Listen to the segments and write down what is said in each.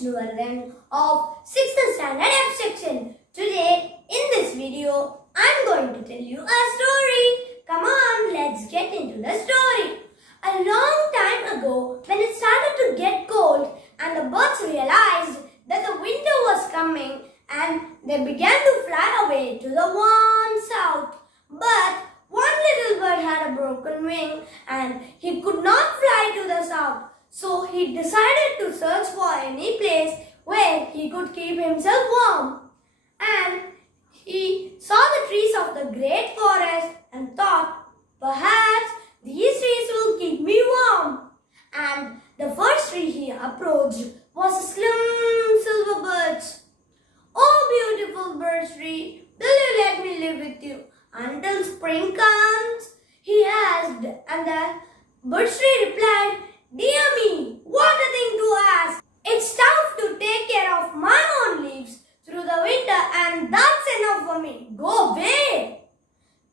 Jishnuvaradhan of 6th Standard F section. Today, in this video, I'm going to tell you a story. Come on, let's get into the story. A long time ago, when it started to get cold and the birds realized that the winter was coming and they began to fly away to the warm south. But one little bird had a broken wing and he could not fly to the south. So he decided to search for any place where he could keep himself warm. And he saw the trees of the great forest and thought, perhaps these trees will keep me warm. And the first tree he approached was a slim silver birch. Oh, beautiful birch tree, will you let me live with you until spring comes? He asked, and the birch tree replied, Dear me, what a thing to ask. It's tough to take care of my own leaves through the winter, and that's enough for me. Go away.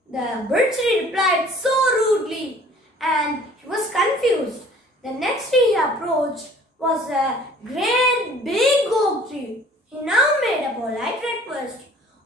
The birch tree replied so rudely, and he was confused. The next tree he approached was a great big oak tree. He now made a polite request.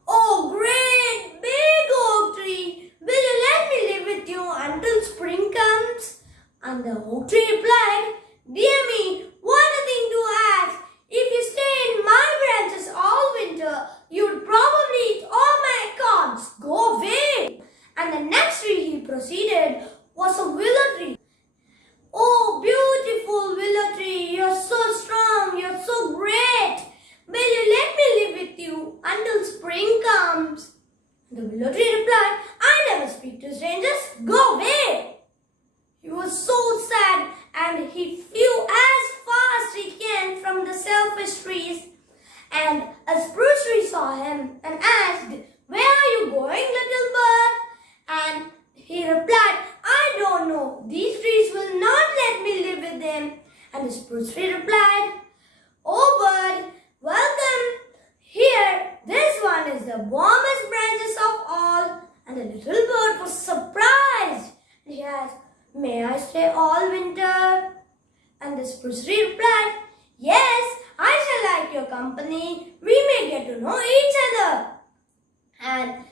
Oh, great big oak tree, will you let me live with you until spring comes? And the oak tree replied, Dear me, what a thing to ask. If you stay in my branches all winter, you would probably eat all my acorns. Go away. And the next tree he proceeded was a willow tree. Oh, beautiful willow tree, you're so strong, you're so great. Will you let me live with you until spring comes? The willow tree replied, I never speak to strangers. Go away. He was so sad and he flew as fast he can from the selfish trees. And a spruce tree saw him and asked, Where are you going, little bird? And he replied, I don't know. These trees will not let me live with them. And the spruce tree replied, Oh bird, welcome. Here, this one is the warmest branches of all. And the little bird was surprised. He asked, May I stay all winter? And the spruce tree replied, Yes, I shall like your company. We may get to know each other. And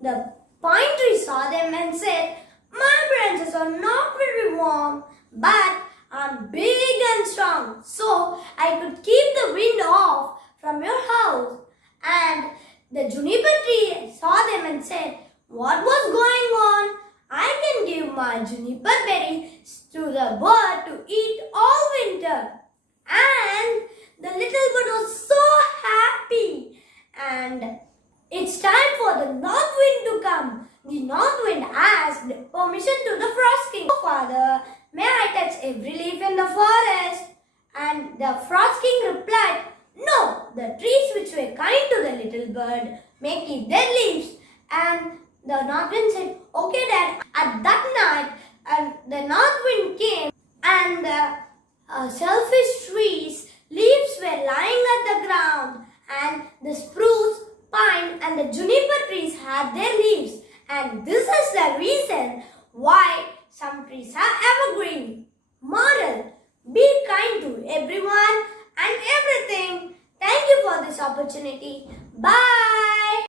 the pine tree saw them and said, My branches are not very warm, but I'm big and strong, so I could keep the wind off from your house. And the juniper tree saw them and said, What was going on? I can give my juniper berries to the bird to eat all winter. And the little bird was so happy. And it's time for the north wind to come. The north wind asked permission to the frost king. Oh, Father, may I touch every leaf in the forest? And the frost king replied, No, the trees which were kind to the little bird may keep their leaves. And the north wind said, Okay, Dad. At that night, and the north wind came, and the selfish trees' leaves were lying at the ground, and the spruce, pine, and the juniper trees had their leaves. And this is the reason why some trees are evergreen. Moral: be kind to everyone and everything. Thank you for this opportunity. Bye.